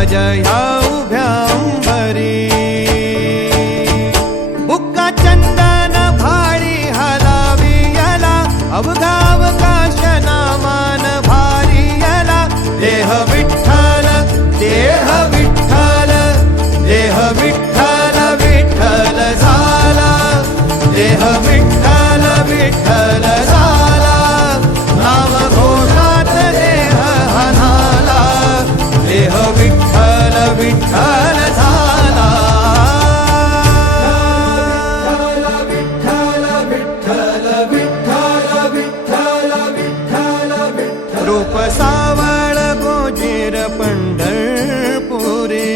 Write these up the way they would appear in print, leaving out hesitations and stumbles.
ह्या उभ्या अंबरी बुक्का चंदन भाळी हलावी याला अवघा अवकाश नामान भारी याला देह विठ्ठल देह विठ्ठल देह विठ्ठल विठ्ठल झाला देह विठ्ठल विठ्ठल झाला नाम घोषात देह हनाला देह विठ्ठल विठ्ठल झाला विठ्ठल विठ्ठल विठ्ठल विठ्ठल विठ्ठल विठ्ठल रूप सावळ गोजीर पंढरपुरी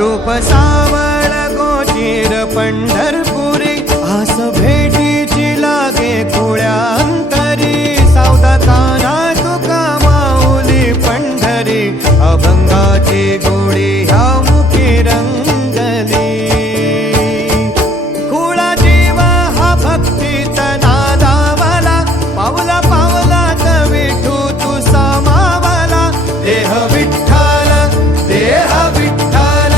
रूप सावळ गोजीर पंढरपुरी आस भेटीची लागे खुळ्या अंतरी सावधा काना तुका माऊली पंढरी अभंगाची गोडी ह्या मुखी रंगली खुळा जीव हा भक्तीत नादावला पावला पावलात विठू तू सामावला देह विठ्ठल देह विठ्ठल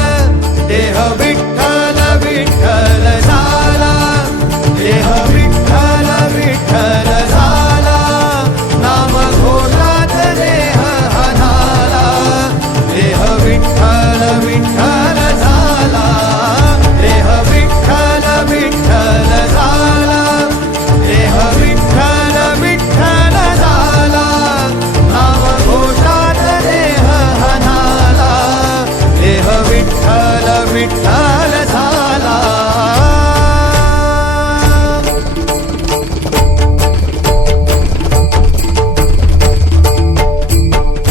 देह विठ्ठल विठ्ठल झाला देह विठ्ठल विठ्ठल झाला नाम घोषात देह हनाला देह विठ्ठल विठ्ठल झाला देह विठ्ठल विठ्ठल झाला देह विठ्ठल विठ्ठल झाला नाम घोषात देह हनाला देह विठ्ठल विठ्ठल झाला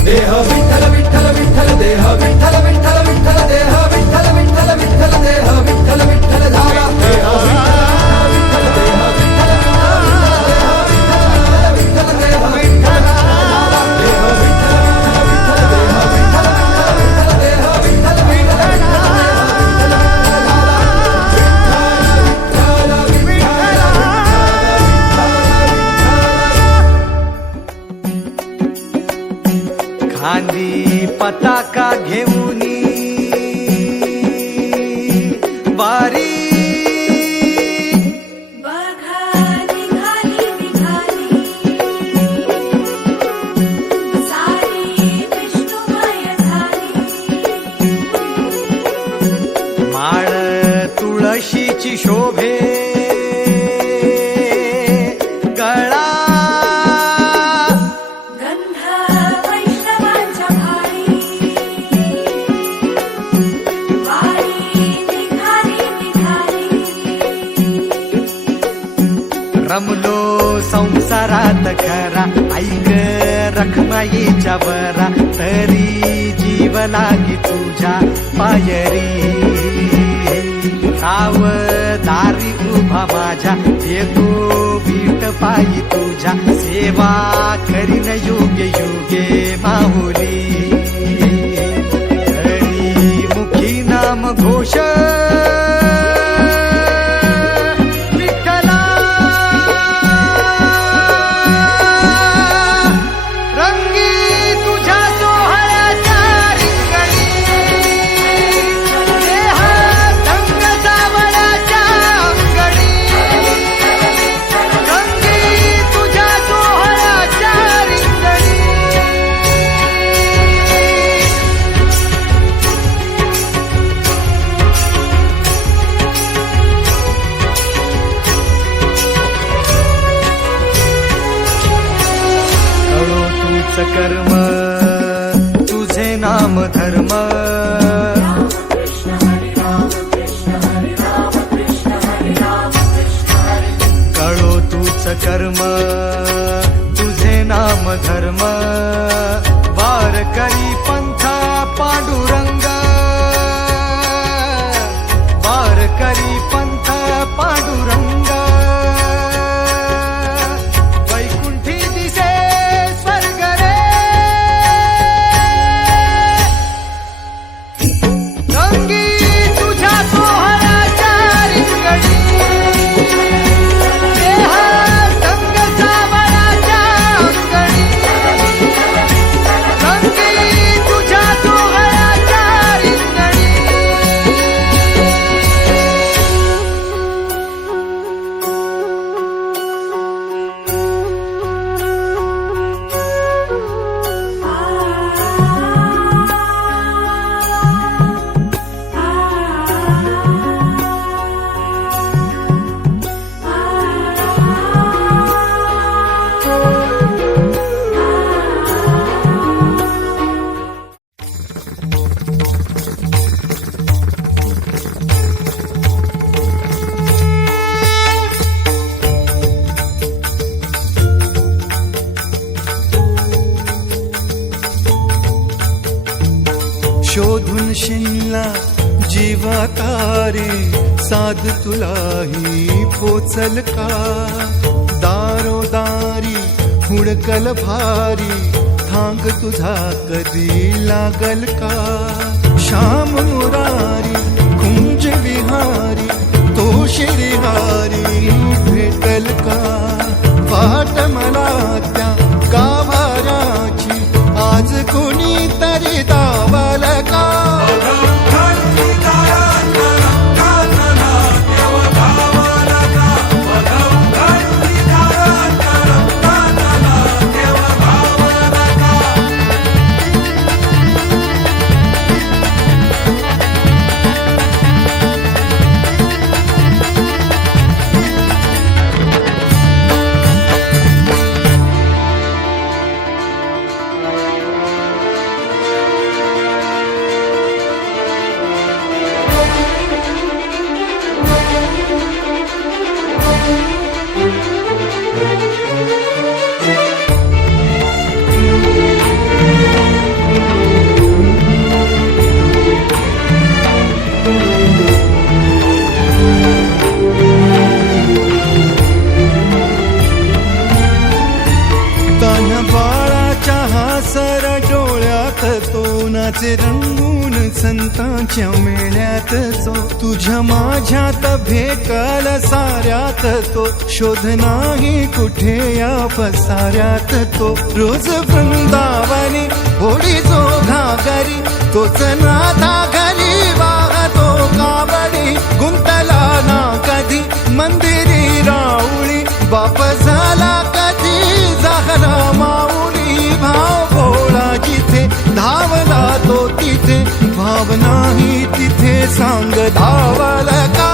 देह विठ्ठल विठ्ठल विठ्ठल देह विठ्ठल विठ्ठल विठ्ठल देह विठ्ठल विठ्ठल विठ्ठल देह विठ्ठल विठ्ठल झाला देह विठ्ठल देह विठ्ठल विठ्ठल देह विठ्ठल देह विठ्ठल देह विठ्ठल देह विठ्ठल खांदी पताका घेऊनी वारी बघा निघाली निघाली सारी विष्णुमय झाली माळ तुळशीची शोभे गळा गंध वैष्णवांच्या भाळी वारी निघाली निघाली रमलो संसारात खरा ऐक रखमाईच्या बरा तरी जीव लागी तुझ्या पायरी राव दारी उभा माझ्या येतो बीट पायी तुझ्या सेवा करीन योग्य योगे माहुली हरी मुखी नाम घोष विठ्ठला रंगी तुझ्या सोहळ्याच्या रिंगणी देह ढंग सावळ्याच्या अंगणी रंगी तुझ्या सोहळ्याच्या रिंगणी कळो तूच कर्म तुझे नाम धर्म राम कृष्ण हरी राम कृष्ण हरी राम कृष्ण हरी राम कृष्ण हरी कळो तूच कर्म तुझे नाम धर्म वारकरी पंथ पांडुरंग वारकरी पंथ पांडुरंग वैकुंठी दिसे स्वर्ग रे रंगी तुझ्या सोहळ्याच्या रिंगणी देह ढंग शोधून शिनला जीवा तारे साध तुलाही पोचल का दारोदारी हुडकल भारी थांग तुझा कधी लागल का श्याम मुरारी कुंज विहारी तो श्रीहारी भेटल का वाट मला त्या गाभाऱ्याची आज कोणी तरी दावल का सर डोळ्यात तो नाचे रंगून संतांच्या मेळ्यात जो तुझ्या माझ्यात भेकल साऱ्यात तो शोध नाही कुठे या पसाऱ्यात तो रोज वृंदावनी होडी जो घागरी तोच नाथा घरी वाहतो कावडी गुंतला ना कधी मंदिरी राऊळी बाप झाला कधी झाला माऊली भाव भोळा जिथे धावला तो तिथे भाव नाही तिथे सांग धावल का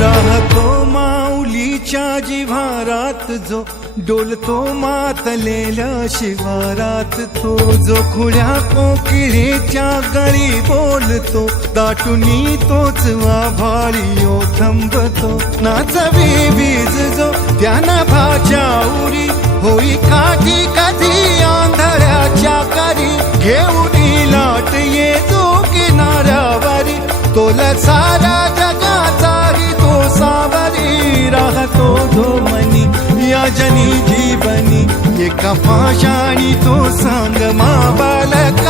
राहतो माऊलीच्या जिव्हारात जो डोलतो मातलेल्या शिवारात तो जो खुळ्या कोकिळेच्या गळी बोलतो दाटुनी तोच आभाळी थांबतो नाचवी बीज जो त्यानं भाच्या उरी होई काठी कधी आंधळ्याच्या करी घेऊन लाट येतो किनाऱ्यावरी तोला सारा जगाचाही तो सावरी राहतो धोमनी या जनी जीवनी एका पाशाणी तो सांग मा बालका